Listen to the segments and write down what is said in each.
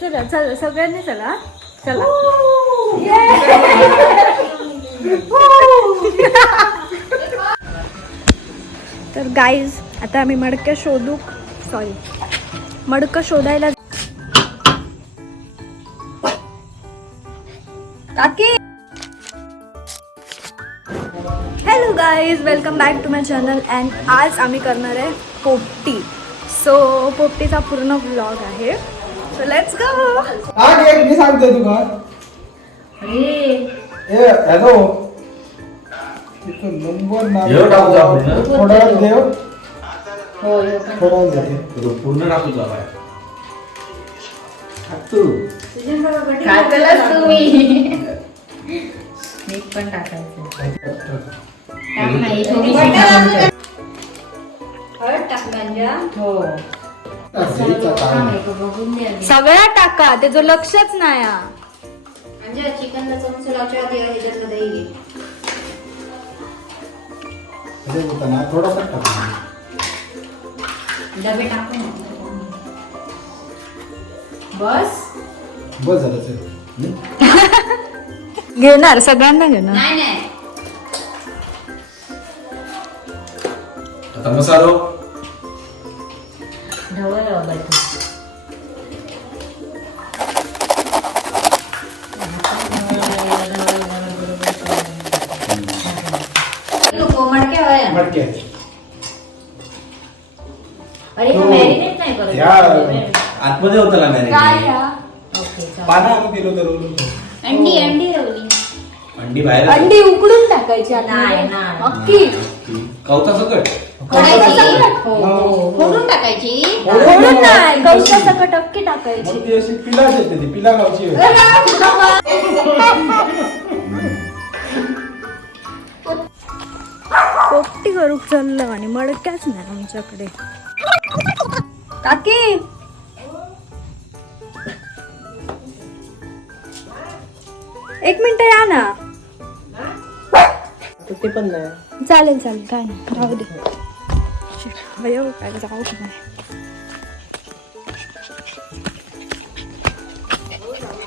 चला चला सगळ्यांनी चला चला. तर गाईज आता आम्ही मडक्या मडकं शोधायला. काकी hello guys, welcome back to my channel. And आज आम्ही करणार आहे पोपटी. सो पोपटीचा पूर्ण व्लॉग आहे. So let's go. मी सांगते तुका. हॅलो नंबर थोडा देव पूर्ण टाकू जावा तुम्ही मीठ पण टाकायचं. सगळा टाका, त्याचं लक्षच नाही. चिकनला चमचलाच्या आधी ह्याच्यातलं दही घे. थोडासा टाका. डबे टाकून बस झालं घेणार, सगळ्यांना घेणार. नाही आता मसालो ढवळ मडके अरे मॅरिनेट नाही करत. आतमध्ये होतं ना काय मॅरिनेट. ओके पाना किलो तर रोल अंडी रवली. अंडी बाहेर अंडी उकडून टाकायची नाही. अक्की कवता सकट फोडायची. फोडून टाकायची. फोडून नाही, कौशा सकट अक्की टाकायची. ती अशी पिलाच येते, ती पिला गावची आहे. पोपटी करूक चाललं आणि मडक्याच नाही आमच्याकडे. काकी एक मिनिट या ना. ते पण नाही. चालेल काय नाही, राहू दे. अयो काय जाऊ नाही.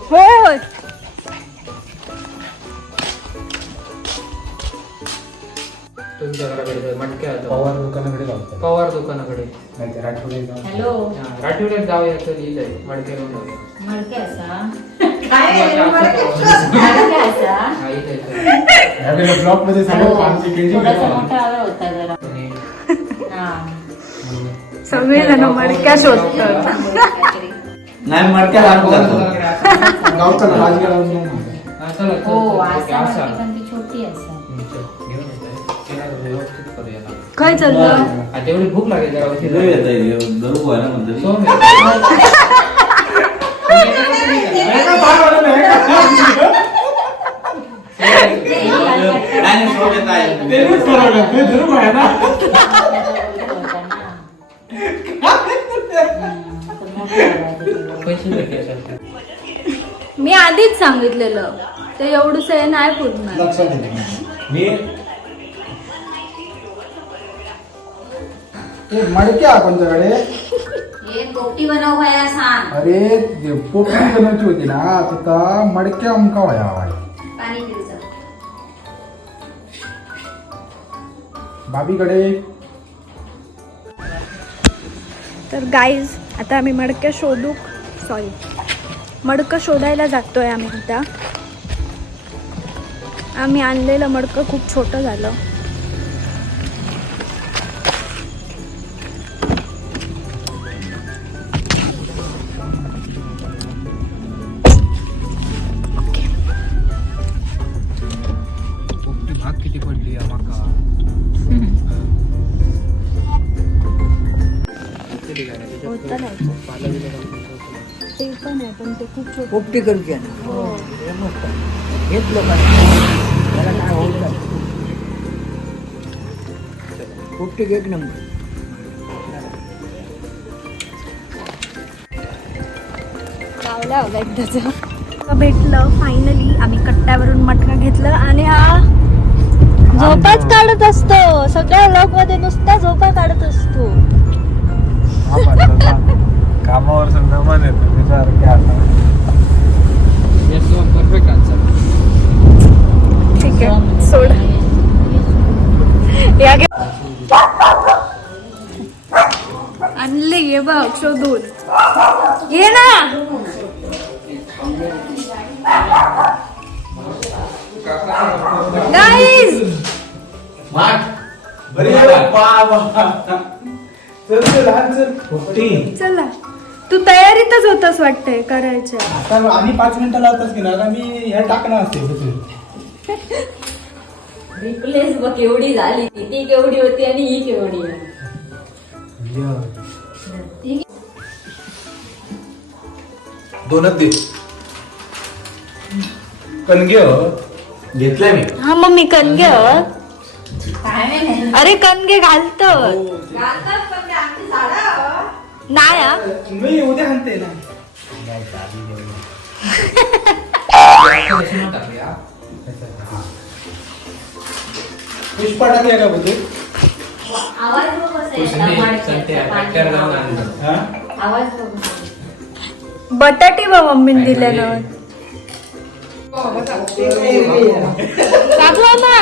होय तुमच्या घराकडे मटक्या पवार दुकानाकडे जाऊ. पवार दुकानाकडे नाही तर आठवडे जाऊ. हॅलो राठीवड्यात जाऊया तर लिहिलंय मडक्या घेऊन जाऊया. मडके असा हा, इथे इथे. ह्यावेळेला ब्लॉक मध्ये सगळं पानची केळी थोडासा घेऊन मोठा हवा होता जरा. आणि हा. सगळे जण मडक्या शोधतात. नाही मडक्या लागू जातो. गावचा ना राजगड हा, चला, हो चला, असा चला. असा. मडके पण ती छोटी असा. घेऊन येतोय. तिला व्यवस्थित करूया ना. काय चाललं? आता एवढी भूक लागेल जरा उशीर लय येतंय, दरू व्हायला म्हणतो मी. सोम आहे. नाही, सोम येत आहे. पैसे भेटले असेल. मी आधीच सांगितलेलं ते एवढंच आहे नाही पुरणार. लक्षात येते. मी ते मडके आपणच्याकडे. हे पोपटी बनव भया सांग. अरे जे पोपटी बनवायची होती ना, आता मडके आमका व्हाया हवाय. पाणी पिऊचं. भाभीकडे. तर गाईज आता आम्ही मडकं शोधायला जातोय. आम्ही आता आम्ही आणलेलं मडकं खूप छोटं झालं. पोपटी भाग किती पडली आम्हाला. होतं नाही ते पण आहे, पण ते खूप छोटं. पोपटी करूची आहे ना. घेतलं काय त्याला काय होत नाही. पोपटी एक नंबर. लावला होता एकदाचं. भेटलं फायनली. आम्ही कट्ट्यावरून मटका घेतलं आणि हा झोपाच काढत असतो. सगळ्या व्लॉग मध्ये नुसता झोपा काढत असतो. कामावर नमन येतो. हे बघ शोधून ये ना. गाईज चला तू तयारीतच होतास वाटतंय करायच्या. आता आम्ही 5 मिनिटं लावतच की ना मी हे टाकणार असते रिप्लेस बघ केवढी झाली ती केवढी होती आणि ही केवढी आहे. दोनच दे कणगे घेतलंय मी. हा मम्मी कणगे अरे कणगे घालत नाही हा. मी उद्या आणते ना पुष्पा टाकले का बोलते आवाज बघ कसा आहे. आवाज बघ. बटाटे बघ मम्मीने दिले ना. काकू मामा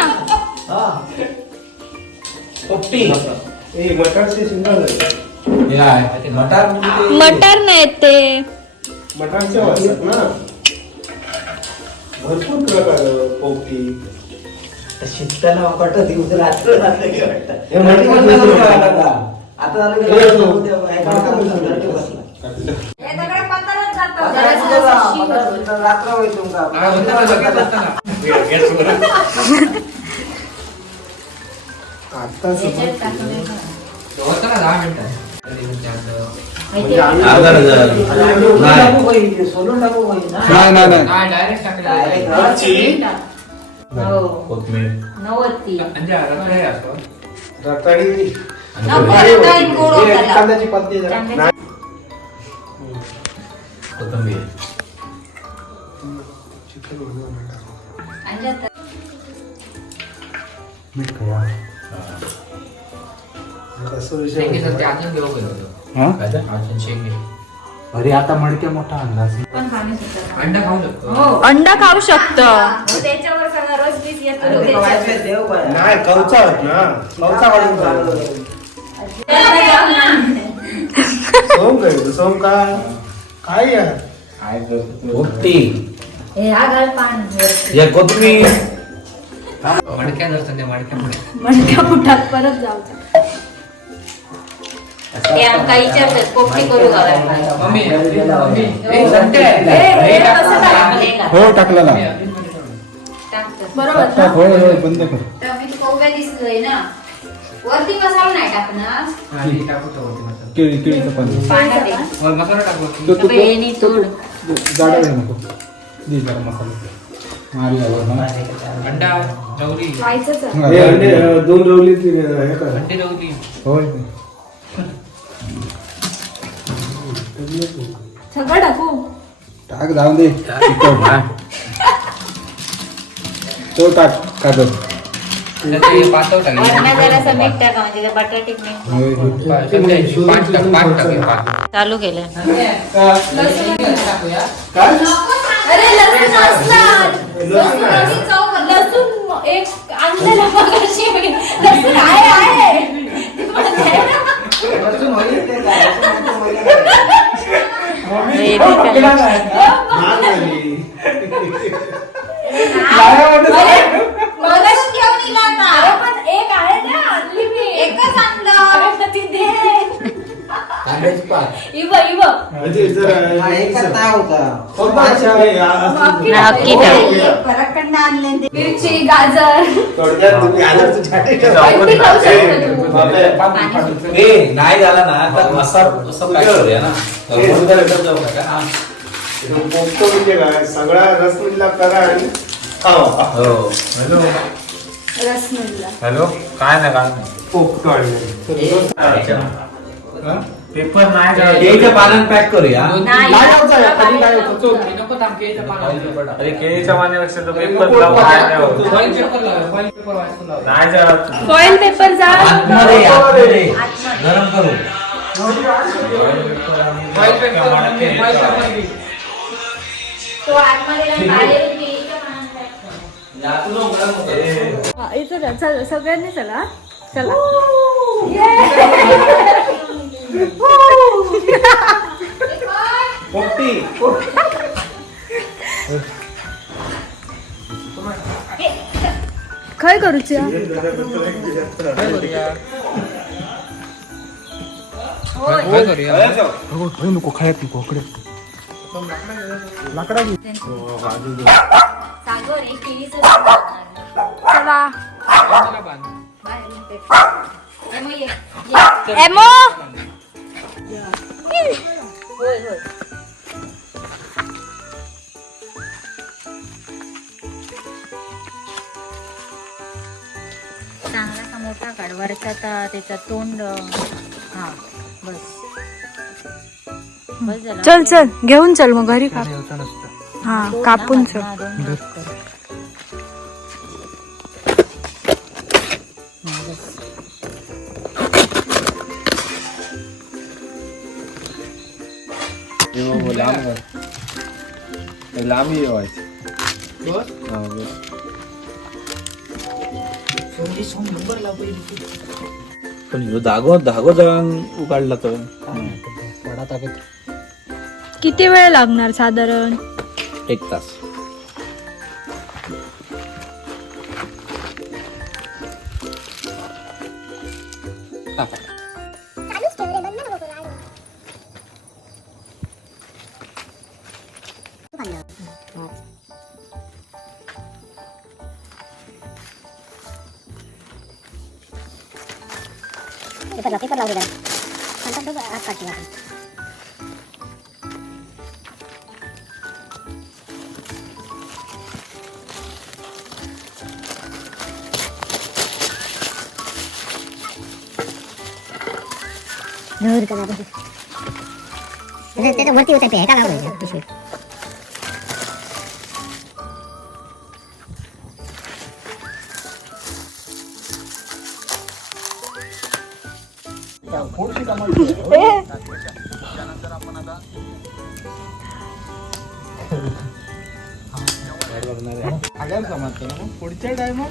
मटार नाही ते मटारचे वाजतात ना भरपूर प्रकार पोपटी शिकताना वाटत दिवस रात्र रात्र होईल तुमका 10 मिनिटं सोलून टाकू नाही डायरेक्ट टाकले कोथमीर 90 रताळी कांद्याची पत्ती जरा कोथंबीर मीठ खाया शेंगेचं ते अजून घेऊ शेंगे. अरे आता मडक्या मोठा आणला अंडा खाऊ शकतो. अंडा खाऊ शकतो. त्याच्यावर सगळा रस बीस येतो. नाही कवचा होत ना कवचा वाढून सोम काय सोम काय यार पोपटी हे हा घाल पाणी. या कोथमीर मडक्या धरतात त्या मडक्यामध्ये. मणक्या पुठात परत जाऊ. ते आमका विचारतात पोपटी करू घालायला. मम्मी ए संटे हे टाक. हो टाकला ना टाकतात. बरोबर होय बंद कर तर मी कोवळ्या दिसलोय ना वरती मसाला नाही टाकणार. हा हे टाकू तो वरती मसाला. केळीचं पाणी पाण्यात आहे. वर मसाला टाकू. तो बाई, यांनी तोड. जाडा वेळ नको दे जरा मसाला मारी आवाज ना अंडा रवली व्हायचंच आहे. हे अंडे दोन रवली हे कर अंडे रवली. होय सगळं टाकू. टाक जाऊन दे तो टाक कागद त्यात पातळ टाकली. वरनं जरासं मीठ टाका म्हणजे ते बटाटे मीठ. होय पाच टाक. चालू केलं. काय अरे लसूण असणार. लसूण एक आणलेला मगाशी मी. लसूण आहे मगाशी घेऊन इला का? अरे पण एक आहे ना आणली मी. एकच आणलं. ती दे. इव मिरची गाजर नाही झाला ना तर असं काय करूया ना म्हणजे काय सगळा रसगुल्ला करा आणि खावा हो. रसगुल्ला. हॅलो काय नाही काय पोपटो पेपर नाही केळीच्या पानात पॅक करूया. नको थांब केळीचं पान. अरे केळीच्या पाण्यापेक्षा तो पेपर लावून नाही होत. फॉईल पेपर लाव. फॉईल पेपर वाचून लाव. नाही जात. फॉइल पेपर जा. आतमध्ये गरम करू. Foil paper mummy foil paper घे. तो आतमध्ये बाहेर केळीच्या पानात टाकतो. यातून गरम होतं. हा, इथं जा. चल सगळ्यांनी चला चला पोपटी काय करूची काय करूया नको खायत नको कडे लाकडा घे. सागर एक केळीचं झाड लावणार. चला मला बांध. बाहेर येऊन पेट. मग ये. एमो होय होय चांगला मोठा काढ वरचा त्याचा तोंड हा बस बस झालं. चल चल घेऊन चल मग घरी काप हा कापून चल हा, दोन भाग कर. हा, बस. लांब येवायची बस. पण ह्यो धागो जाऊन उघडला तो किती वेळ लागणार साधारण 1 तास. पेपर लावू दे नंतर तो हात काढते आपण धर का आपण त्याच्या वरती होते हे का लावलं पिशवी पुढच्या टायमात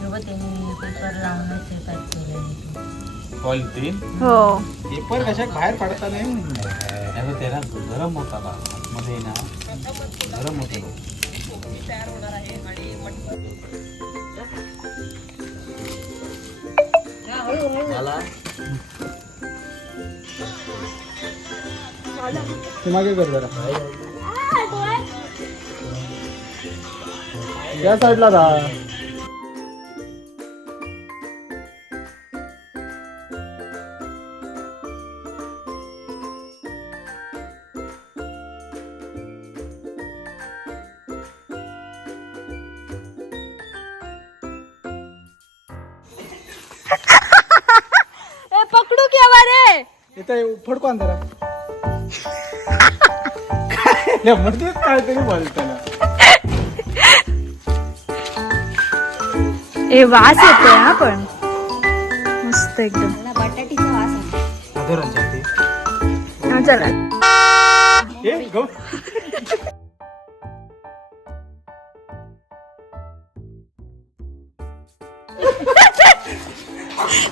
तेव्हा त्यांनी पेपर लावूनच हे पॅक केलेलं. हो पेपर कशा बाहेर पडता नाही त्याला गरम होता बा मध्ये ना गरम होतं. ते मागे कर जरा या साईडला राहा. ए पकडू क्या रे इथं फडको आण जरा म्हणतेच काहीतरी बोलताना ए वास येतोय हा पण मस्त एकदम मला बटाटीचा वास आहे. हा, चला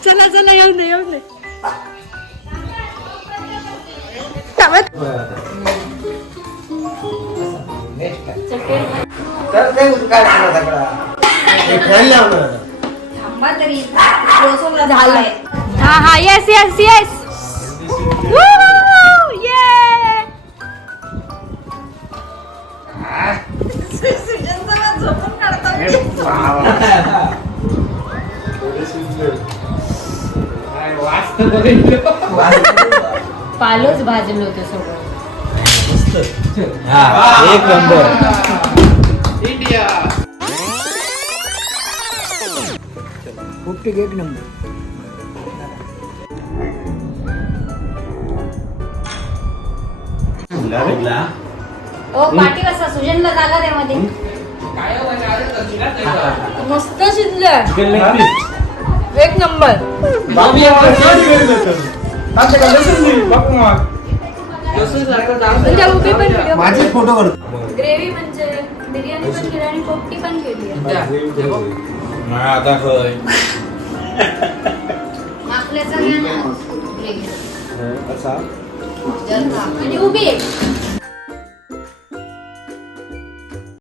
चला चला येऊन दे येऊन दे तर काय काय सगळा थांबा तरी क्लोजअपला झालंय. हा हा येस येस येस पालोच भाजलं होतं सगळं. एक नंबर. इंडिया खूप एक नंबर ओ पाठी कसा सुजनला जागा द्या मध्ये. मस्त शिजलं एक नंबर माझे फोटो काढतो. ग्रेव्ही म्हणजे बिर्याणी पण केली आणि पोपटी पण केली आता होय आपल्या सगळ्यांना असा आणि उभी आहे